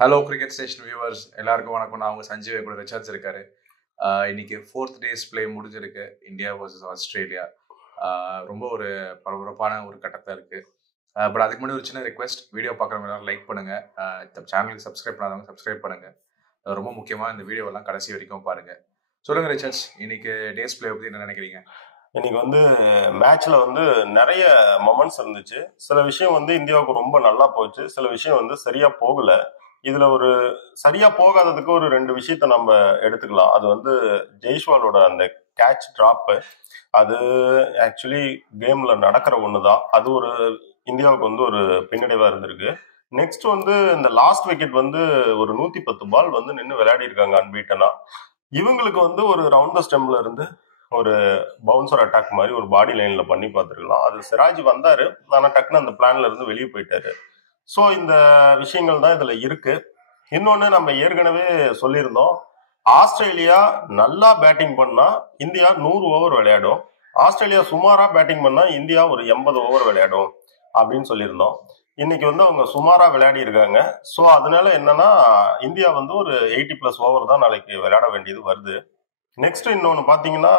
Hello cricket station viewers எல்லாருக்கும் வணக்கம். நான் அவங்க சஞ்சீவ் கூட ரிச்சர்ட்ஸ் இருக்காரு. இன்னைக்கு 4th டேஸ் பிளே முடிஞ்சிருக்கு. India versus Australia. ரொம்ப ஒரு பரபரப்பான ஒரு கட்டத்தில் இருக்கு. பட் அதுக்கு முன்னாடி ஒரு சின்ன ரெக்வெஸ்ட், வீடியோ பார்க்குறவங்க எல்லாரும் லைக் பண்ணுங்க. சேனலுக்கு சப்ஸ்கிரைப் பண்ணாதவங்க சப்ஸ்கிரைப் பண்ணுங்க. ரொம்ப முக்கியமாக இந்த வீடியோவெல்லாம் கடைசி வரைக்கும் பாருங்க. சொல்லுங்க ரிச்சர்ட்ஸ், இன்னைக்கு டேஸ் பிளே பற்றி என்ன நினைக்கிறீங்க? இன்னைக்கு மேட்ச்ல நிறைய மொமெண்ட்ஸ் இருந்துச்சு. சில விஷயம் இந்தியாவுக்கு ரொம்ப நல்லா போச்சு, சில விஷயம் சரியா போகல. இதுல ஒரு சரியா போகாததுக்கு ஒரு 2 விஷயத்த நம்ம எடுத்துக்கலாம். அது ஜெய்ஸ்வாலோட அந்த கேட்ச் டிராப், அது ஆக்சுவலி கேம்ல நடக்கிற ஒண்ணுதான். அது ஒரு இந்தியாவுக்கு ஒரு பின்னடைவா இருந்திருக்கு. நெக்ஸ்ட் இந்த லாஸ்ட் விக்கெட் ஒரு 110 பால் நின்று விளையாடி இருக்காங்க அன்பீட்டனா. இவங்களுக்கு ஒரு ரவுண்ட் த ஸ்டெம்ல இருந்து ஒரு பவுன்சர் அட்டாக் மாதிரி ஒரு பாடி லைன்ல பண்ணி பார்த்துருக்கலாம். அது சிராஜ் வந்தாரு, ஆனா டக்குன்னு அந்த பிளான்ல இருந்து வெளியே போயிட்டாரு. ஸோ இந்த விஷயங்கள் தான் இதுல இருக்கு. இன்னொன்னு நம்ம ஏற்கனவே சொல்லியிருந்தோம், ஆஸ்திரேலியா நல்லா பேட்டிங் பண்ணா இந்தியா 100 ஓவர் விளையாடும், ஆஸ்திரேலியா சுமாரா பேட்டிங் பண்ணா இந்தியா ஒரு 80 ஓவர் விளையாடும் அப்படின்னு சொல்லியிருந்தோம். இன்னைக்கு அவங்க சுமாரா விளையாடி இருக்காங்க. ஸோ அதனால என்னன்னா, இந்தியா ஒரு 80+ ஓவர் தான் நாளைக்கு விளையாட வேண்டியது வருது. நெக்ஸ்ட் இன்னொன்னு பாத்தீங்கன்னா,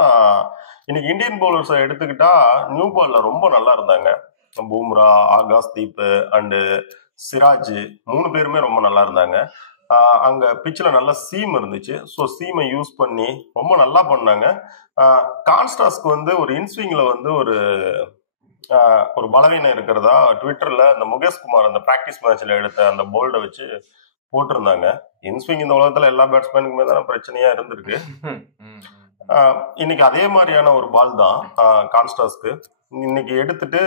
இன்னைக்கு இந்தியன் பவுலர்ஸை எடுத்துக்கிட்டா நியூ பால்ல ரொம்ப நல்லா இருந்தாங்க. பும்ரா, ஆகாஷ்தீப் அண்டு சிராஜ் 3 பேருமே ரொம்ப நல்லா இருந்தாங்க. அங்க பிச்சில் நல்ல சீம் இருந்துச்சு. ஸோ சீமை யூஸ் பண்ணி ரொம்ப நல்லா பண்ணாங்க. கான்ஸ்டாஸ்க்கு ஒரு இன்ஸ்விங்ல ஒரு பலவீனம் இருக்கிறதா ட்விட்டர்ல அந்த முகேஷ்குமார் அந்த பிராக்டிஸ் மேட்ச்ல எடுத்த அந்த போல்டை வச்சு போட்டிருந்தாங்க. இன்ஸ்விங் இந்த உலகத்துல எல்லா பேட்ஸ்மேனுக்குமே தானே பிரச்சனையா இருந்திருக்கு. இன்னைக்கு அதே மாதிரியான ஒரு பால் தான் கான்ஸ்டாஸ்க்கு. இன்னைக்கு எடுத்துட்டு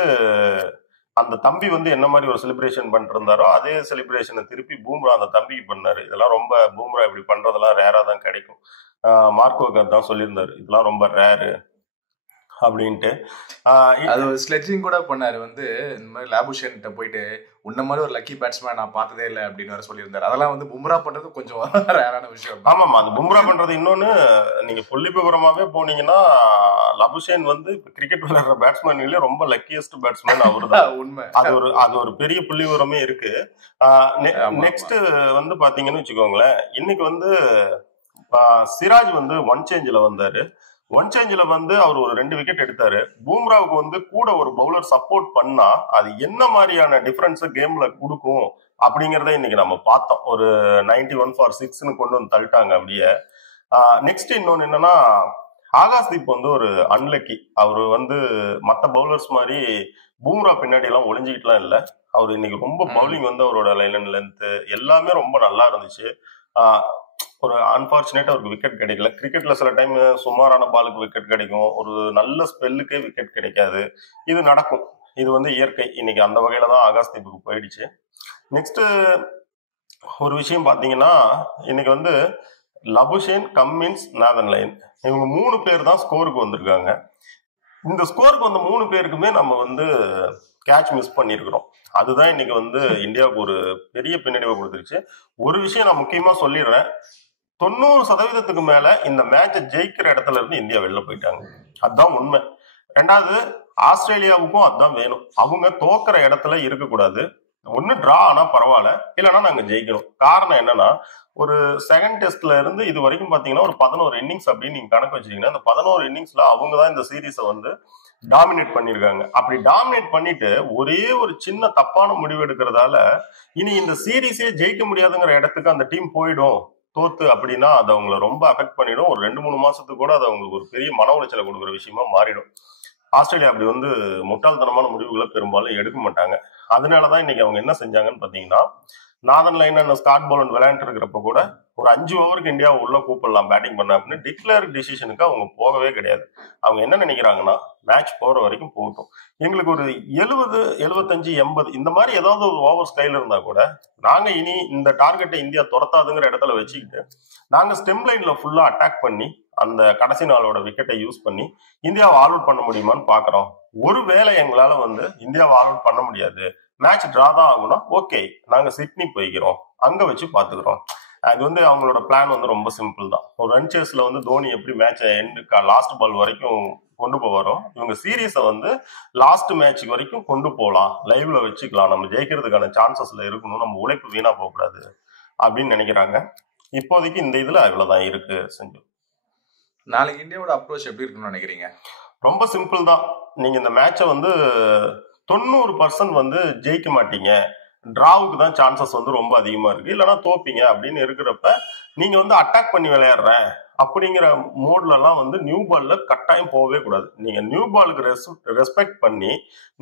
அந்த தம்பி என்ன மாதிரி ஒரு செலிப்ரேஷன் பண்ணிட்டு இருந்தாரோ அதே செலிப்ரேஷனை திருப்பி பூம்ரா அந்த தம்பிக்கு பண்ணாரு. இதெல்லாம் ரொம்ப பூம்ரா இப்படி பண்றதெல்லாம் ரேரா தான் கிடைக்கும். மார்க்கோகர் தான் சொல்லியிருந்தாரு, இதெல்லாம் ரொம்ப ரேரு அப்படின்ட்டு. அது ஸ்லெட்ஜிங் கூட பண்ணாரு. இந்த மாதிரி லாபுஷன் போயிட்டு உன்ன மாதிரி ஒரு லக்கி பேட்ஸ்மேன் நான் பார்த்ததே இல்லை அப்படின்னு வேற சொல்லியிருந்தாரு. அதெல்லாம் பும்ரா பண்றது கொஞ்சம் ரேரான விஷயம். ஆமாமா, அது பும்ரா பண்றது. இன்னொன்னு, நீங்க புள்ளி விவரமாவே போனீங்கன்னா லபுஷேன் கிரிக்கெட் விளையாடுற பேட்ஸ்மேன்களே ரொம்ப லக்கியஸ்ட் பேட்ஸ்மேன் அவரு தான். உண்மை. அது ஒரு பெரிய புள்ளி விவரமே இருக்கு. நெக்ஸ்ட் பாத்தீங்கன்னு வச்சுக்கோங்களேன், இன்னைக்கு சிராஜ் ஒன் சேஞ்சில் வந்தாரு. ஒன் சேஞ்சில் அவர் ஒரு 2 விக்கெட் எடுத்தாரு. பூம்ராவுக்கு கூட ஒரு பவுலர் சப்போர்ட் பண்ணா அது என்ன மாதிரியான டிஃபரன்ஸ் கேம்ல கொடுக்கும் அப்படிங்கிறத இன்னைக்கு நம்ம பார்த்தோம். ஒரு 91 for 6 கொண்டு தள்ளிட்டாங்க அப்படியே. நெக்ஸ்ட் இன்னொன்னு என்னன்னா, ஆகாஷ்தீப் ஒரு அன்லக்கி. அவரு மற்ற பவுலர்ஸ் மாதிரி பூம்ரா பின்னாடி எல்லாம் ஒளிஞ்சுக்கிட்டுலாம் இல்லை. அவர் இன்னைக்கு ரொம்ப பவுலிங் அவரோட லைன் அண்ட் லென்த் எல்லாமே ரொம்ப நல்லா இருந்துச்சு. ஒரு அன்பார்ச்சுனேட்டா அவருக்கு விக்கெட் கிடைக்கல. கிரிக்கெட்ல சில டைம் சுமாரான பாலுக்கு விக்கெட் கிடைக்கும், ஒரு நல்ல ஸ்பெல்லுக்கே விக்கெட் கிடைக்காது. இது நடக்கும், இது இயற்கை. இன்னைக்கு அந்த வகையில தான் ஆகாஷ்தீப்புக்கு போயிடுச்சு. நெக்ஸ்ட் ஒரு விஷயம் பாத்தீங்கன்னா, இன்னைக்கு லபுஷேன், கம்மின்ஸ், நாதன் லைன் இவங்க 3 பேர் தான் ஸ்கோருக்கு வந்திருக்காங்க. இந்த ஸ்கோருக்கு 3 பேருக்குமே நம்ம கேட்ச் மிஸ் பண்ணிருக்கிறோம். அதுதான் இன்னைக்கு இந்தியாவுக்கு ஒரு பெரிய பின்னடைவை கொடுத்துருச்சு. ஒரு விஷயம் நான் முக்கியமா சொல்லிடுறேன், 90% மேல இந்த மேட்சை ஜெயிக்கிற இடத்துல இருந்து இந்தியா வெளில போயிட்டாங்க. அதுதான் உண்மை. 2வது, ஆஸ்திரேலியாவுக்கும் அதுதான் வேணும். அவங்க தோக்குற இடத்துல இருக்கக்கூடாது. ஒண்ணு டிரா ஆனா பரவாயில்ல, இல்லைன்னா நாங்க ஜெயிக்கணும். காரணம் என்னன்னா, ஒரு செகண்ட் டெஸ்ட்ல இருந்து இது வரைக்கும் பாத்தீங்கன்னா ஒரு 11 இன்னிங்ஸ் அப்படின்னு நீங்க கணக்கு வச்சிருக்கீங்கன்னா, அந்த 11 இன்னிங்ஸ்ல அவங்க தான் இந்த சீரீஸை டாமினேட் பண்ணிருக்காங்க. அப்படி டாமினேட் பண்ணிட்டு ஒரே ஒரு சின்ன தப்பான முடிவு எடுக்கிறதால இனி இந்த சீரீஸே ஜெயிக்க முடியாதுங்கிற இடத்துக்கு அந்த டீம் போயிடும். தோத்து அப்படின்னா அது அவங்களை ரொம்ப அஃபெக்ட் பண்ணிடும். ஒரு 2-3 மாசத்துக்கு கூட அது அவங்களுக்கு ஒரு பெரிய மன உளைச்சலை கொடுக்குற விஷயமா மாறிடும். ஆஸ்திரேலியா அப்படி முட்டாள்தனமான முடிவுகளை பெரும்பாலும் எடுக்க மாட்டாங்க. அதனாலதான் இன்னைக்கு அவங்க என்ன செஞ்சாங்கன்னு பாத்தீங்கன்னா, நாதன் லைன் அண்ட் ஸ்காட் போலண்ட் விளையாண்டு இருக்கிறப்ப கூட ஒரு 5 ஓவருக்கு இந்தியா உள்ள கூப்பிடலாம் பேட்டிங் பண்ண அப்படின்னு டிக்ளேர் டிசிஷனுக்கு அவங்க போகவே கிடையாது. அவங்க என்ன நினைக்கிறாங்கன்னா, மேட்ச் போற வரைக்கும் போகட்டும், எங்களுக்கு ஒரு 70, 75, 80 இந்த மாதிரி ஏதாவது ஒரு ஓவர் ஸ்டைல் இருந்தா கூட நாங்க இனி இந்த டார்கெட்டை இந்தியா துரத்தாதுங்கிற இடத்துல வச்சுக்கிட்டு நாங்க ஸ்டெம் லைன்ல ஃபுல்லா அட்டாக் பண்ணி அந்த கடைசி நாளோட விக்கெட்டை யூஸ் பண்ணி இந்தியாவை ஆல் அவுட் பண்ண முடியுமான்னு பாக்குறோம். ஒருவேளை எங்களால இந்தியாவை ஆல் அவுட் பண்ண முடியாது, மேட்ச் டிரா தான் ஆகும்னா ஓகே, நாங்க சிட்னி போய்க்கிறோம், அங்க வச்சு பாத்துக்கிறோம். அது அவங்களோட பிளான் ரொம்ப சிம்பிள் தான். ஒரு ரன் சேஸ்ல தோனி எப்படி மேட்சை லாஸ்ட் பால் வரைக்கும் கொண்டு போவாரோ, இவங்க சீரீஸை லாஸ்ட் மேட்ச் வரைக்கும் கொண்டு போகலாம், லைவ்ல வச்சுக்கலாம், நம்ம ஜெயிக்கிறதுக்கான சான்சஸ்ல இருக்கணும், நம்ம உழைப்பு வீணா போகக்கூடாது அப்படின்னு நினைக்கிறாங்க. இப்போதைக்கு இந்த இதுல இவ்வளவுதான் இருக்கு செஞ்சு. நாளைக்கு இந்தியாவோட அப்ரோச் எப்படி இருக்குன்னு நினைக்கிறீங்க? ரொம்ப சிம்பிள் தான். நீங்க இந்த மேட்சை வந்து 90% வந்து ஜெயிக்க மாட்டீங்க, டிராவுக்கு தான் சான்சஸ் வந்து ரொம்ப அதிகமா இருக்கு, இல்லைன்னா தோப்பீங்க அப்படின்னு இருக்கிறப்ப நீங்க வந்து அட்டாக் பண்ணி விளையாடுறேன் அப்படிங்கிற மோட்ல எல்லாம் வந்து நியூ பால்ல கட்டாயம் போகவே கூடாது. நீங்க நியூ பாலுக்கு ரெஸ்பெக்ட் பண்ணி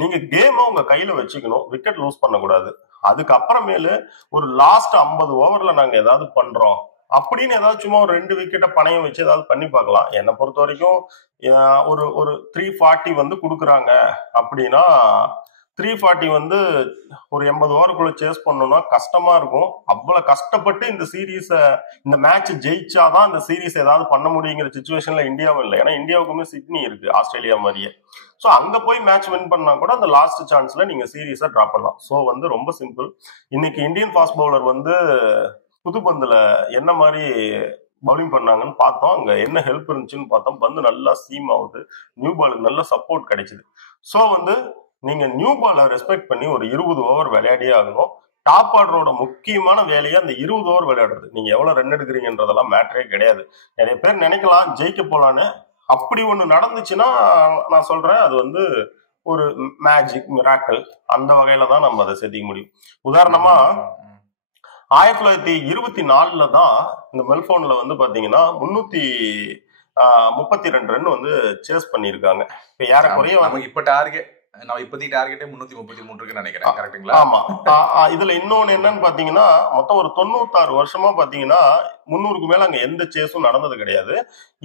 நீங்க கேமை உங்க கையில வச்சுக்கணும், விக்கெட் லூஸ் பண்ணக்கூடாது. அதுக்கப்புறமேலு ஒரு லாஸ்ட் 50 ஓவர்ல நாங்க ஏதாவது பண்றோம் அப்படின்னு ஏதாவது சும்மா ஒரு 2 விக்கெட்டை பணையம் வச்சு ஏதாவது பண்ணி பார்க்கலாம். என்னை பொறுத்த வரைக்கும் ஒரு 340 வந்து கொடுக்குறாங்க அப்படின்னா 340 வந்து ஒரு 80 ஓவருக்குள்ள சேஸ் பண்ணணும்னா கஷ்டமா இருக்கும். அவ்வளவு கஷ்டப்பட்டு இந்த சீரீஸை, இந்த மேட்ச் ஜெயிச்சாதான் இந்த சீரீஸ் ஏதாவது பண்ண முடியுங்கிற சிச்சுவேஷன்ல இந்தியாவும் இல்லை. ஏன்னா இந்தியாவுக்குமே சிட்னி இருக்கு ஆஸ்திரேலியா மாதிரியே. ஸோ அங்க போய் மேட்ச் வின் பண்ணா கூட அந்த லாஸ்ட் சான்ஸ்ல நீங்க சீரீஸை டிராப் பண்ணலாம். ஸோ வந்து ரொம்ப சிம்பிள். இன்னைக்கு இந்தியன் ஃபாஸ்ட் பவுலர் வந்து புதுபந்துல என்ன மாதிரி பவுலிங் பண்ணாங்கன்னு பார்த்தோம். அங்க என்ன ஹெல்ப் இருந்துச்சுன்னு பார்த்தோம். பந்து நல்லா சீம் ஆகுது, நியூ பாலுக்கு நல்ல சப்போர்ட் கிடைக்குது. ஸோ வந்து நீங்க நியூ பாலை ரெஸ்பெக்ட் பண்ணி ஒரு 20 ஓவர் விளையாடியே ஆகணும். டாப் ஆர்டரோட முக்கியமான வேலையை அந்த 20 ஓவர் விளையாடுறது. நீங்க எவ்வளவு ரன் எடுக்கிறீங்கன்றதெல்லாம் மேட்டரே கிடையாது. நிறைய பேர் நினைக்கலாம் ஜெயிக்க போலான்னு. அப்படி ஒண்ணு நடந்துச்சுன்னா நான் சொல்றேன் அது வந்து ஒரு மேஜிக் மிராக்கிள் அந்த வகையில தான் நம்ம அதை செதுக்க முடியும். உதாரணமா 1924 தான் இந்த மெல்போர்ன்ல வந்து பாத்தீங்கன்னா 332 ரன் வந்து சேஸ் பண்ணிருக்காங்க. இப்ப ஏறக்குறைய இப்ப டார்கெட் நான் இப்போதைக்கு டார்கெட்டே 333 இருக்குன்னு நினைக்கிறேன். கரெக்ட்டுங்களா? ஆமா. இதுல இன்னொன்னு என்னன்னு பாத்தீங்கன்னா மொத்தம் ஒரு 96 வருஷமா பாத்தீங்கன்னா 300க்கு மேல அங்க எந்த சேஸும் நடந்தது கிடையாது.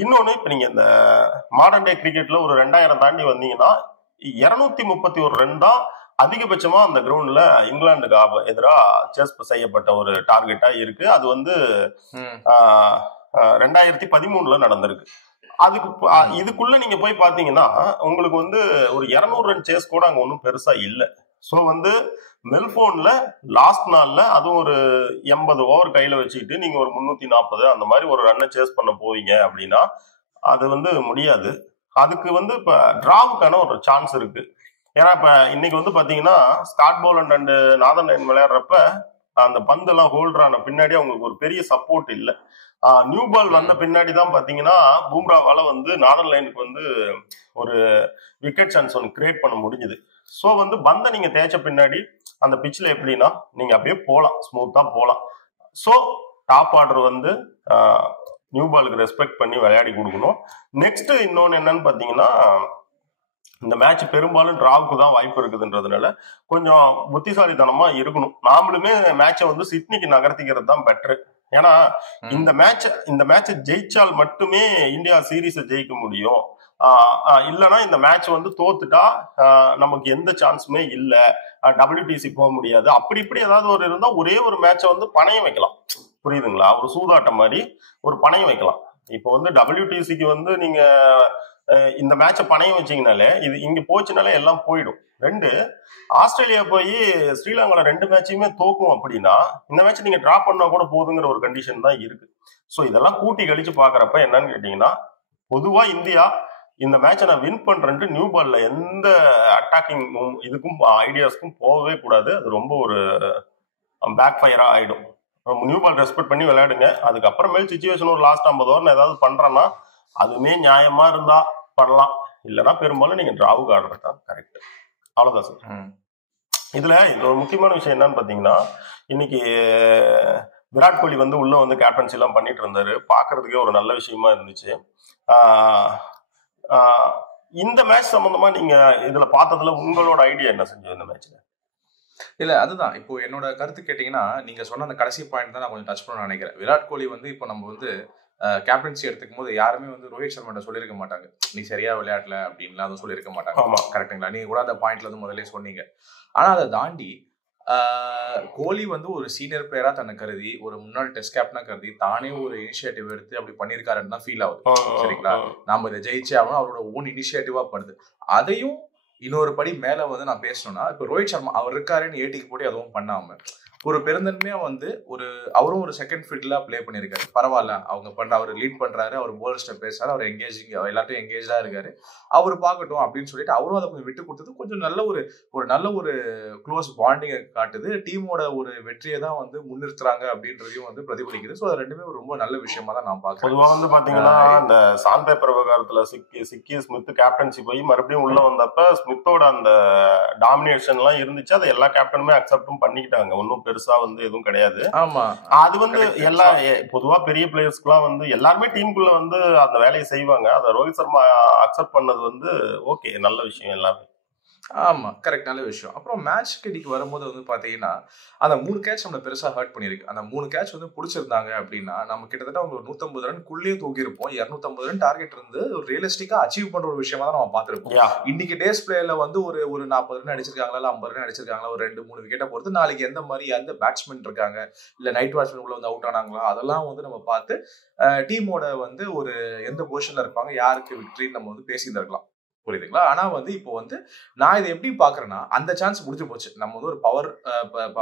இன்னொன்னு இப்ப நீங்க இந்த மாடர்ன் டே கிரிக்கெட்ல ஒரு 2000 தாண்டி வந்தீங்கன்னா 231 ரன் தான் அதிகபட்சமா அந்த கிரவுண்ட்ல இங்கிலாந்துக்கு எதிராக சேஸ் செய்யப்பட்ட ஒரு டார்கெட்டா இருக்கு. அது வந்து 2013ல நடந்திருக்கு. அதுக்கு இதுக்குள்ள நீங்க போய் பாத்தீங்கன்னா உங்களுக்கு வந்து ஒரு 200 ரன் சேஸ் கூட அங்க ஒன்றும் பெருசா இல்லை. ஸோ வந்து மெல்போர்ன்ல லாஸ்ட் நாள்ல அதுவும் ஒரு 80 ஓவர் கையில வச்சுக்கிட்டு நீங்க ஒரு 340 அந்த மாதிரி ஒரு ரன்னை சேஸ் பண்ண போவீங்க அப்படின்னா அது வந்து முடியாது. அதுக்கு வந்து இப்ப டிராவுக்கான ஒரு சான்ஸ் இருக்கு. ஏன்னா இப்ப இன்னைக்கு வந்து பாத்தீங்கன்னா Scott Boland and Nathan Lyon விளையாடுறப்ப அந்த பந்தெல்லாம் ஹோல்டரான பின்னாடி அவங்களுக்கு ஒரு பெரிய சப்போர்ட் இல்லை. நியூ பால் வந்த பின்னாடி தான் பாத்தீங்கன்னா பூம்ராவால வந்து நாதன் லைனுக்கு வந்து ஒரு விக்கெட் சான்ஸ் ஒன்று கிரியேட் பண்ண முடிஞ்சுது. ஸோ வந்து பந்தை நீங்க தேய்ச்ச பின்னாடி அந்த பிச்சில் எப்படின்னா நீங்க அப்படியே போகலாம், ஸ்மூத்தா போகலாம். ஸோ டாப் ஆர்டர் வந்து நியூ பாலுக்கு ரெஸ்பெக்ட் பண்ணி விளையாடி கொடுக்கணும். நெக்ஸ்ட் இன்னொன்னு என்னன்னு பாத்தீங்கன்னா இந்த மேட்ச் பெரும்பாலும் டிராவுக்கு தான் வாய்ப்பு இருக்குதுன்றதுனால கொஞ்சம் புத்திசாலித்தனமா இருக்கணும். நாமளுமே மேட்சை வந்து சிட்னிக்கு நகர்த்திக்கிறது தான் பெட்டர். ஏன்னா இந்த மேட்சை ஜெயிச்சால் மட்டுமே இந்தியா சீரீஸை ஜெயிக்க முடியும். இல்லைன்னா இந்த மேட்ச் வந்து தோத்துட்டா நமக்கு எந்த சான்ஸுமே இல்லை, WTC போக முடியாது. அப்படி இப்படி ஏதாவது ஒரு இருந்தா ஒரே ஒரு மேட்சை வந்து பணையம் வைக்கலாம். புரியுதுங்களா? ஒரு சூதாட்டம் மாதிரி ஒரு பணையம் வைக்கலாம். இப்போ வந்து WTCக்கு வந்து நீங்க இந்த மேட்சை பணையம் வச்சீங்கனாலே இது இங்க போச்சுனாலே எல்லாம் போயிடும். 2 ஆஸ்திரேலியா போய் ஸ்ரீலங்கால 2 மேட்சையுமே தோக்கும் அப்படின்னா இந்த மேட்ச் நீங்க டிராப் பண்ணா கூட போதுங்கிற ஒரு கண்டிஷன் தான் இருக்கு. ஸோ இதெல்லாம் கூட்டி கழிச்சு பாக்குறப்ப என்னன்னு கேட்டீங்கன்னா பொதுவா இந்தியா இந்த மேட்சை நான் வின் பண்றேன்ட்டு நியூ பால்ல எந்த அட்டாக்கிங் இதுக்கும் ஐடியாஸ்க்கும் போகவே கூடாது. அது ரொம்ப ஒரு பேக் ஃபயரா ஆயிடும். நியூ பால் ரெஸ்பெக்ட் பண்ணி விளையாடுங்க. அதுக்கப்புறமேல் சிச்சுவேஷன் ஒரு லாஸ்ட் 50 ஓவர் ஏதாவது பண்றேன்னா அதுவுமே நியாயமா இருந்தா பண்ணலாம், இல்லைன்னா பெரும்பாலும் நீங்க டிராவுக்கு ஆடுறது தான் கரெக்ட். அவ்வளவுதான் சார். இதுல ஒரு முக்கியமான விஷயம் என்னன்னு பாத்தீங்கன்னா இன்னைக்கு விராட் கோலி வந்து உள்ள வந்து கேப்டன்சி எல்லாம் பண்ணிட்டு இருந்தாரு. பாக்குறதுக்கே ஒரு நல்ல விஷயமா இருந்துச்சு. இந்த மேட்ச் சம்பந்தமா நீங்க இதுல பார்த்ததுல உங்களோட ஐடியா என்ன செஞ்சு இந்த மேட்ச்ல? இல்ல அதுதான் இப்போ என்னோட கருத்து கேட்டீங்கன்னா நீங்க சொன்ன அந்த கடைசி பாயிண்ட் தான் நான் கொஞ்சம் டச் பண்ண நினைக்கிறேன். விராட் கோலி வந்து இப்போ நம்ம வந்து கேப்டன்சி எடுத்துக்கும் போது யாருமே வந்து ரோஹித் சர்மா சொல்லியிருக்க மாட்டாங்க நீ சரியா விளையாடல அப்படின்லாம் அதுவும் சொல்லியிருக்க மாட்டாங்க. கரெக்டுங்களா? நீங்க கூட அந்த பாயிண்ட்ல வந்து முதலே சொன்னீங்க. ஆனா அதை தாண்டி கோலி வந்து ஒரு சீனியர் பிளேயரா தன்னை கருதி ஒரு முன்னாள் டெஸ்ட் கேப்டனா கருதி தானே ஒரு இனிஷியேட்டிவ் எடுத்து அப்படி பண்ணிருக்காருன்னு தான் ஃபீல் ஆகுது. சரிங்களா? நாம இதை ஜெயிச்சே ஆகணும் அவரோட ஓன் இனிஷியேட்டிவா படுது. அதையும் இன்னொரு படி மேல வந்து நான் பேசணும்னா இப்ப ரோஹித் சர்மா அவர் இருக்காருன்னு ஏடிக்கு போட்டு அதுவும் பண்ணாம ஒரு பெருந்தன்மையா வந்து அவரும் ஒரு செகண்ட் ஃபீல்ட்ல ப்ளே பண்ணியிருக்காரு. பரவாயில்ல, அவர் லீட் பண்றாரு, அவர் போலர்ஸ்ட பேசுறாரு, அவர் எல்லாத்தையும் எங்கேஜா இருக்காரு, அவர் பார்க்கட்டும் அப்படின்னு சொல்லிட்டு அவரும் அதை கொஞ்சம் விட்டு கொடுத்தது கொஞ்சம் நல்ல ஒரு க்ளோஸ் பாண்டிங்கை காட்டுது. டீமோட ஒரு வெற்றியை தான் வந்து முன்னிறுத்துறாங்க அப்படின்றதையும் வந்து பிரதிபலிக்குது. ஸோ அது ரெண்டுமே ரொம்ப நல்ல விஷயமா தான் நான் பார்க்கிறேன். பொதுவாக வந்து பாத்தீங்கன்னா இந்த சாண்ட் பேப்பர் விவகாரத்துல சிக்கி ஸ்மித் கேப்டன்சி போய் மறுபடியும் உள்ள வந்தப்ப ஸ்மித்தோட அந்த டாமினேஷன் எல்லாம் இருந்துச்சு. அதை எல்லா கேப்டனுமே அக்செப்டும் பண்ணிக்கிட்டாங்க. ஒன்னும் பெருசா வந்து எதுவும் கிடையாது. ஆமா, அது வந்து பொதுவா பெரிய பிளேயர்ஸ்க்குலாம் வந்து எல்லாருமே டீமுக்குள்ள வந்து அந்த வேலையை செய்வாங்க. அதை ரோஹித் சர்மா அக்செப்ட் பண்ணது வந்து ஓகே, நல்ல விஷயம் எல்லாமே. ஆமா, கரெக்ட், நல்ல விஷயம். அப்புறம் மேட்ச்க்கு இன்னைக்கு வரும்போது வந்து பாத்தீங்கன்னா அந்த 3 கேட்ச் நம்மள பெருசா ஹர்ட் பண்ணிருக்கு. அந்த 3 கேட்ச் வந்து பிடிச்சிருந்தாங்க அப்படின்னா நம்ம கிட்டத்தட்ட அவங்க 150 ரன்குள்ளேயே தூக்கியிருப்போம். 250 ரன் டார்கெட் இருந்து ஒரு ரியலிஸ்டிக்கா அச்சீவ் பண்ற ஒரு விஷயமா தான் நம்ம பார்த்திருப்போம். இன்னைக்கு டேஸ் பிளேல வந்து ஒரு 40 ரன் அடிச்சிருக்காங்களா, இல்ல 50 ரன் அடிச்சிருக்காங்களா, ஒரு 2-3 விக்கெட்டை பொறுத்து நாளைக்கு எந்த பேட்ஸ்மேன் இருக்காங்க, இல்ல நைட் பேட்ஸ்மேன் உள்ள வந்து அவுட் ஆனாங்களா, அதெல்லாம் வந்து நம்ம பார்த்து டீமோட வந்து ஒரு எந்த பொசிஷன்ல இருப்பாங்க, யாருக்கு விக்டரின்னு நம்ம வந்து பேசியிருந்திருக்கலாம். புரியுதுங்களா? ஆனா வந்து இப்போ வந்து நான் இதை எப்படி பாக்குறேன்னா, அந்த சான்ஸ் முடிஞ்சு போச்சு. நம்ம வந்து ஒரு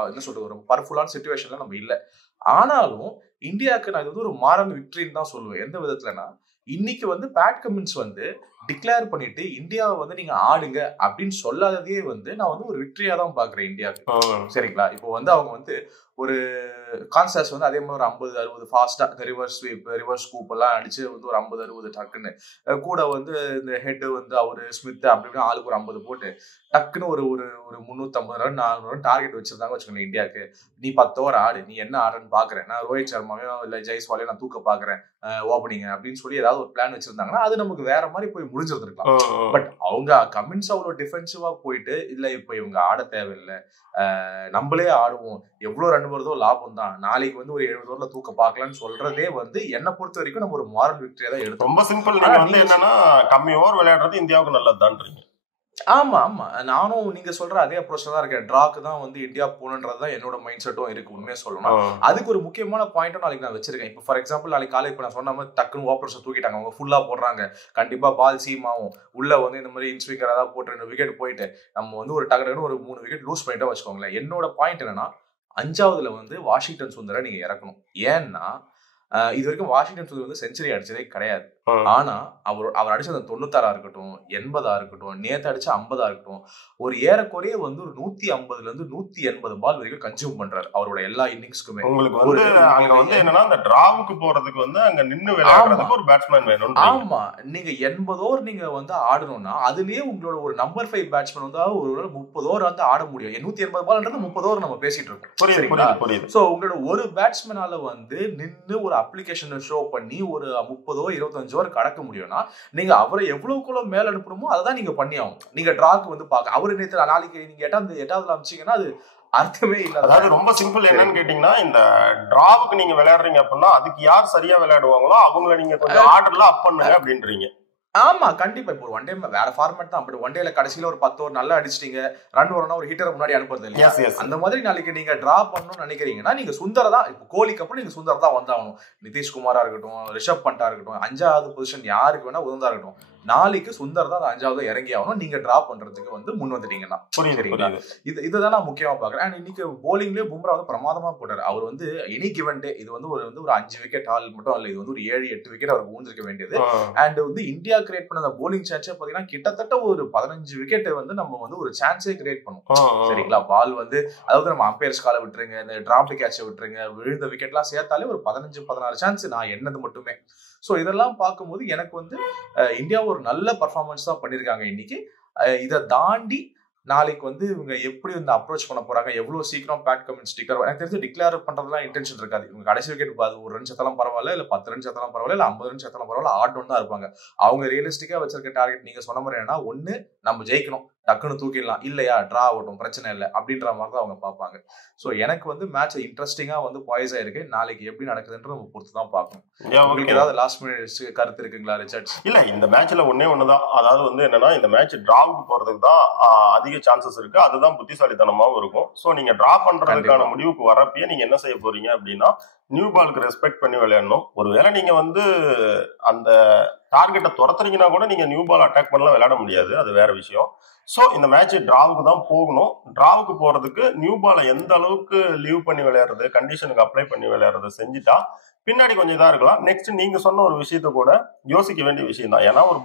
என்ன சொல்றது, ஒரு பவர்ஃபுல்லான சிச்சுவேஷன்ல நம்ம இல்ல. ஆனாலும் இந்தியாவுக்கு நான் இது வந்து ஒரு மாரல் விக்டரின்னு தான் சொல்லுவேன். எந்த விதத்துலனா, இன்னைக்கு வந்து பேட் கமின்ஸ் வந்து டிக்ளேர் பண்ணிட்டு இந்தியாவை வந்து நீங்க ஆடுங்க அப்படின்னு சொல்லாததே வந்து நான் வந்து ஒரு விக்டரியா தான் பாக்குறேன் இந்தியாவுக்கு. சரிங்களா? இப்போ வந்து அவங்க வந்து ஒரு கான்ஸ்டாஸ் வந்து அதே மாதிரி 50-60 ஃபாஸ்டா இந்த ரிவர்ஸ் ஸ்வீப், ரிவர்ஸ் ஸ்கூப் எல்லாம் அடிச்சு வந்து ஒரு 50-60 டக்குன்னு கூட வந்து இந்த ஹெட் வந்து அவரு ஸ்மித் அப்படி ஆளுக்கு ஒரு 50 போட்டு டக்குன்னு ஒரு 350 ரன் 400 ரன் டார்கெட் வச்சிருந்தாங்க வச்சுக்கோங்க இந்தியாவுக்கு. நீ 10 ஓவர் ஆடு, நீ என்ன ஆடுன்னு பாக்குறேன், நான் ரோஹித் சர்மாவையோ இல்ல ஜெய்ஸ்வாலையோ நான் தூக்க பாக்குறேன் ஓப்பனிங் அப்படின்னு சொல்லி ஏதாவது ஒரு பிளான் வச்சிருந்தாங்கன்னா அது நமக்கு வேற மாதிரி போய் முடிஞ்சிருந்திருக்கலாம். பட் அவங்க கமின்ஸ் அவ்வளவு டிஃபென்சிவா போயிட்டு இல்ல இப்ப இவங்க ஆட தேவையில்லை, நம்மளே ஆடுவோம், எவ்வளவு ரன் வருதோ லாபம் தான், நாளைக்கு வந்து ஒரு 70 ஓவர்ல தூக்க பாக்கலாம்னு சொல்றதே வந்து என்ன பொறுத்த வரைக்கும் நம்ம ஒரு மாரல் விக்டரியா தான் எடுத்தோம். ரொம்ப சிம்பிள். நீங்க வந்து என்னன்னா கம்மி ஓவர் விளையாடுறது இந்தியாவுக்கு நல்லதுதான்றீங்க. ஆமா, நானும் நீங்க சொல்ற அதே அப்ரோச்ல தான் இருக்கேன். டிராக்கு தான் வந்து இந்தியா போகணுன்றதுதான் என்னோட மைண்ட் செட்டும் இருக்கு. உண்மையா சொல்லணும், அதுக்கு ஒரு முக்கியமான பாயிண்ட்டும் நாளைக்கு நான் வச்சிருக்கேன். இப்போ ஃபார் எக்ஸாம்பிள் நாளைக்கு காலை இப்போ நான் சொன்ன மாதிரி டக்குன்னு ஓப்பனர்ஸ் தூக்கிட்டாங்க, அவங்க ஃபுல்லா போடுறாங்க, கண்டிப்பா பால் சீமாவும் உள்ள வந்து இந்த மாதிரி இன்ஸ்பீக்கர் ஏதாவது போட்டு 2 விக்கெட் போயிட்டு நம்ம வந்து ஒரு டக்குனு ஒரு 3 விக்கெட் லூஸ் பண்ணிட்டோம் வச்சுக்கோங்களேன். என்னோட பாயிண்ட் என்னன்னா 5வதுல வந்து வாஷிங்டன் சுந்தரை நீங்க இறக்கணும். ஏன்னா இது வரைக்கும் வாஷிங்டன் சுந்தர் வந்து செஞ்சுரி அடிச்சதே கிடையாது. ஆனா அவர் அடிச்சது 96 இருக்கட்டும், 80 இருக்கட்டும், நேத்து அடிச்ச 50 இருக்கட்டும், ஒரு ஏறக்குறைய வந்து ஒரு 150ல இருந்து 180 பால் வரைக்கும் கன்சியூம் பண்றாரு அவரோட எல்லா இன்னிங்ஸ்க்குமே. உங்களுக்கு வந்து அங்க வந்து என்னன்னா அந்த டிராவுக்கு போறதுக்கு வந்து அங்க நின்னு விளையாடுறதுக்கு ஒரு பேட்ஸ்மேன் வேணும். ஆமா, நீங்க 80 ஓவர் நீங்க வந்து ஆடணும்னா அதுலயே உங்களோட ஒரு நம்பர் 5 பேட்ஸ்மேன் வந்து ஒரு 30 ஓவர் வந்து ஆட முடியும். 180 பால்ன்றது 30 ஓவர் நம்ம பேசிட்டு இருக்கோம். சோ உங்களோட ஒரு பேட்ஸ்மேனால வந்து நின்னு ஒரு அப்ளிகேஷன் ஷோ பண்ணி ஒரு 30 ஓவர் 25 ஓவர் கடக்க முடியும்னா நீங்க அவரை எவ்வளவுக்குள்ள மேல அனுப்பணுமோ அதை தான் நீங்க பண்ணி ஆகும். நீங்க டிராக்கு வந்து பாக்க அவரு நேற்று நாளைக்கு நீங்க 8வதுல அனுப்பிச்சீங்கன்னா அது அர்த்தமே இல்ல. அதாவது ரொம்ப சிம்பிள். என்னன்னு கேட்டீங்கன்னா இந்த டிராவுக்கு நீங்க விளையாடுறீங்க அப்படின்னா அதுக்கு யார் சரியா விளையாடுவாங்களோ அவங்கள நீங்க கொஞ்சம் ஆர்டர்ல அப் பண்ணுங்க அப்படின்றீங்க. ஆமா, கண்டிப்பா. இப்போ ஒன் டே வேற ஃபார்மேட் தான். பட் ஒன் டேல கடைசியில ஒரு 10 ஓவர் நல்லா அடிச்சிட்டீங்க, ரன் வரணும், ஒரு ஹிட்டரை முன்னாடி அனுப்புறது இல்லையா? அந்த மாதிரி நாளைக்கு நீங்க டிரா பண்ணணும்னு நினைக்கிறீங்கன்னா நீங்க சுந்தர் தான், இப்போ கோலிக்கு அப்புறம் நீங்க சுந்தர் தான் வந்தாகணும். நிதிஷ்குமாரா இருக்கட்டும், ரிஷப் பண்டா இருக்கட்டும், 5வது பொசிஷன் யாருக்கு வேணா உதந்தா இருக்கட்டும், நாளைக்கு சுந்தர் தான் 5வது இறங்கி ஆகணும். நீங்க டிரா பண்றதுக்கு வந்து முன் வந்துட்டீங்கன்னா இதுதான் நான் முக்கியமா பாக்குறேன். அண்ட் இன்னைக்கு போலிங்லயே பும்ரா வந்து பிரமாதமா போட்டாரு. அவர் வந்து எனி கிவன் டே இது வந்து ஒரு 5 விக்கெட் ஆல் மட்டும் இல்ல, இது வந்து ஒரு 7-8 விக்கெட் அவருக்கு ஊந்திருக்க வேண்டியது. அண்ட் வந்து இந்தியா கிரியேட் பண்ண அந்த போலிங் சான்ஸே பாத்தீங்கன்னா கிட்டத்தட்ட ஒரு 15 விக்கெட் வந்து நம்ம வந்து ஒரு சான்ஸே கிரியேட் பண்ணுவோம். சரிங்களா? பால் வந்து அதாவது நம்ம அம்பையர்ஸ் கால விட்டுருங்க, இந்த டிராப்ட் கேட்ச விட்டுருங்க, விழுந்த விக்கெட் எல்லாம் சேர்த்தாலே ஒரு 15-16 சான்ஸ் நான் என்னது மட்டுமே. சோ இதெல்லாம் பார்க்கும்போது எனக்கு வந்து இந்தியா ஒரு நல்ல பர்ஃபார்மன்ஸ் தான் பண்ணிருக்காங்க இன்னைக்கு. இதை தாண்டி நாளைக்கு வந்து இவங்க எப்படி வந்து அப்ரோச் பண்ண போறாங்க, எவ்வளவு சீக்கிரம் பேட் கமின்ஸ் டிக்ளேர், எனக்கு தெரிஞ்சு டிக்ளேர் பண்றதுலாம் இன்டென்ஷன் இருக்காது. இவங்க கடைசி விக்கெட் ஒரு ரன் சேர்த்தாலும் பரவாயில்ல, இல்ல 10 ரன் சேர்த்தாலும் பரவாயில்ல, இல்ல 50 ரன் சேர்த்தாலும் பரவாயில்ல, ஆடணும் தான் இருப்பாங்க. அவங்க ரியலிஸ்டிக்கா வச்சிருக்க டார்கெட் நீங்க சொன்ன மாதிரி என்னன்னா, ஒண்ணு நம்ம ஜெயிக்கணும், டக்குன்னு தூக்கிடலாம், இல்லையா டிரா ஆகட்டும் பிரச்சனை இல்லை அப்படின்ற மாதிரி தான் அவங்க பார்ப்பாங்க. ஸோ எனக்கு வந்து மேட்ச் இன்ட்ரெஸ்டிங்கா வந்து பாய்ஸ் ஆயிருக்கு. நாளைக்கு எப்படி நடக்குதுன்ற நம்ம பொறுத்து தான் பார்க்கணும். உங்களுக்கு ஏதாவது லாஸ்ட் மினிட் கருத்து இருக்குங்களா ரிச்சர்ட்ஸ்? இல்ல, இந்த மேட்ச்ல ஒண்ணுதான், அதாவது வந்து என்னன்னா இந்த மேட்ச் டிராவுக்கு போறதுக்கு தான் அதிக சான்சஸ் இருக்கு. அதுதான் புத்திசாலித்தனமாவும் இருக்கும். ஸோ நீங்க டிரா பண்றதுக்கான முடிவுக்கு வரப்பயே நீங்க என்ன செய்ய போறீங்க அப்படின்னா நியூ பாலுக்கு ரெஸ்பெக்ட் பண்ணி விளையாடணும். ஒருவேளை நீங்க வந்து அந்த டார்கெட்டை துரத்துறீங்கன்னா கூட நீங்க நியூ பால் அட்டாக் பண்ணலாம் விளையாட முடியாது, அது வேற விஷயம். ஸோ இந்த மேட்ச் டிராவுக்கு தான் போகணும். டிராவுக்கு போறதுக்கு நியூ பாலை எந்த அளவுக்கு லீவ் பண்ணி விளையாடுறது, கண்டிஷனுக்கு அப்ளை பண்ணி விளையாடுறது செஞ்சுட்டா பின்னாடி கொஞ்சம் இதா இருக்கலாம். நெக்ஸ்ட் நீங்க சொன்ன ஒரு விஷயத்த கூட யோசிக்க வேண்டிய விஷயம் தான். ஏன்னா ஒரு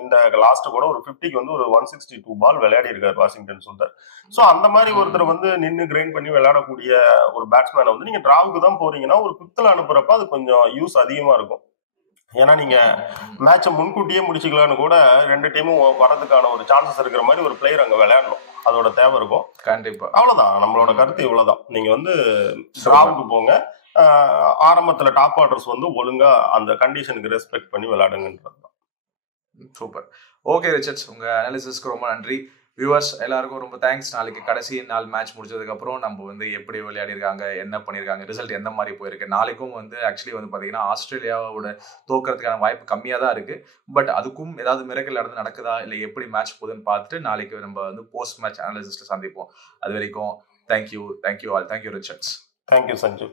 இந்த லாஸ்ட் கூட ஒரு 50க்கு வந்து ஒரு 162 பால் விளையாடி இருக்காரு வாஷிங்டன் சுந்தர். ஸோ அந்த மாதிரி ஒருத்தர் வந்து நின்று கிரைண்ட் பண்ணி விளையாடக்கூடிய ஒரு பேட்ஸ்மேனை வந்து நீங்க டிராவுக்கு தான் போறீங்கன்னா ஒரு 5th அனுப்புறப்ப அது கொஞ்சம் யூஸ் அதிகமா இருக்கும். ஏன்னா நீங்க மேட்சை முன்கூட்டியே முடிச்சுக்கலான்னு கூட 2 டீமும் வரதுக்கான ஒரு சான்சஸ் இருக்கிற மாதிரி ஒரு பிளேயர் அங்க விளையாடணும், அதோட தேவை இருக்கும். கண்டிப்பா. அவ்வளவுதான் நம்மளோட கருத்து, இவ்வளவுதான். நீங்க வந்து டிராவுக்கு போங்க, ஆரம்பத்துல டாப் ஆர்டர்ஸ் வந்து ஒழுங்கா அந்த கண்டிஷனுக்கு ரெஸ்பெக்ட் பண்ணி விளையாடுங்கன்றது தான். சூப்பர். ஓகே ரிச்சர்ட்ஸ், உங்க அனாலிசிஸ்க்கு ரொம்ப நன்றி. வியூவர்ஸ் எல்லாருக்கும் ரொம்ப தேங்க்ஸ். நாளைக்கு கடைசி நாள் மேட்ச் முடிச்சதுக்கப்புறம் நம்ம வந்து எப்படி விளையாடிருக்காங்க, என்ன பண்ணியிருக்காங்க, ரிசல்ட் எந்த மாதிரி போயிருக்கு. நாளைக்கும் வந்து ஆக்சுவலி வந்து பார்த்தீங்கன்னா ஆஸ்திரேலியாவோட தோக்கிறதுக்கான வாய்ப்பு கம்மியாக தான் இருக்குது. பட் அதுக்கும் ஏதாவது மிரக்கல் நடக்குதா இல்லை எப்படி மேட்ச் போகுதுன்னு பார்த்துட்டு நாளைக்கு நம்ம வந்து போஸ்ட் மேட்ச் அனாலிசிஸ்ல சந்திப்போம். அது வரைக்கும் thank you all. Thank you Richards. Thank you Sanju.